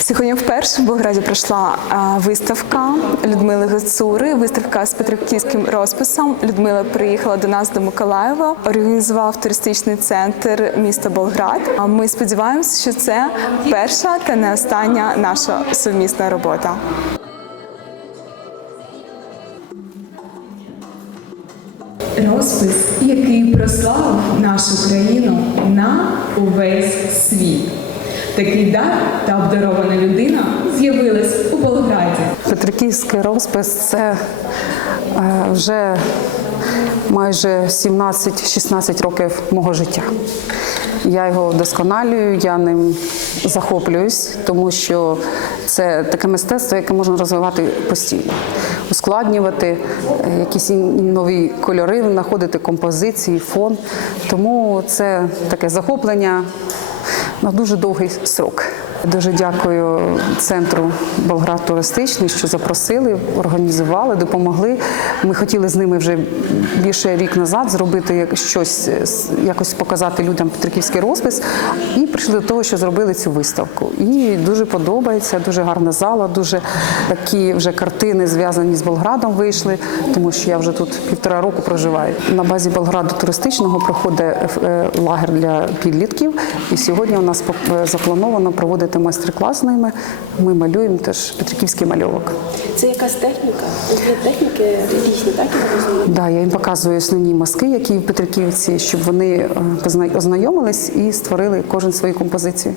Сьогодні вперше в Болграді пройшла виставка Людмили Гацури, виставка з петриківським розписом. Людмила приїхала до нас до Миколаєва, організував туристичний центр міста Болград. А ми сподіваємося, що це перша та не остання наша сумісна робота. Розпис, який прославив нашу країну на увесь світ. Такий дар та обдарована людина з'явилась у Болграді. Петриківський розпис це е, вже майже 17-16 років мого життя. Я його вдосконалюю, я ним захоплююсь, тому що це таке мистецтво, яке можна розвивати постійно, ускладнювати е, якісь нові кольори, знаходити композиції, фон. Тому це таке захоплення на дуже довгий срок. Дуже дякую центру Болград туристичний, що запросили, організували, допомогли. Ми хотіли з ними вже більше рік назад зробити щось, е, якось показати людям Петриківський розпис, і прийшли до того, що зробили цю виставку. І дуже подобається, дуже гарна зала, дуже такі вже картини зв'язані з Болградом вийшли, тому що я вже тут півтора року проживаю. На базі Болграду туристичного проходить е, лагер для підлітків. І сьогодні у нас е, заплановано проводити майстер-клас з ними. Ми малюємо теж петриківський мальовок. Це якась техніка? Техніки релігійні, так я розумію? Да, я їм показую основні мазки, які в Петриківці, щоб вони познайомились ознайомились і створили кожен свою композицію.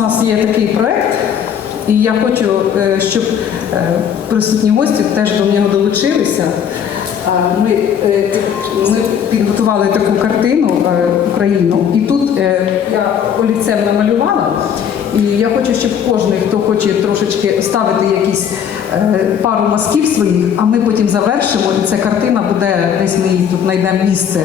Нас є такий проект, і я хочу, е, щоб е, присутні гості теж до нього долучилися. Ми, е, ми підготували таку картину Україну, і тут я олівцем намалювала. І я хочу, щоб кожен, хто хоче трошечки ставити якісь пару мазків своїх, а ми потім завершимо, і ця картина буде десь ми їй тут знайдемо місце.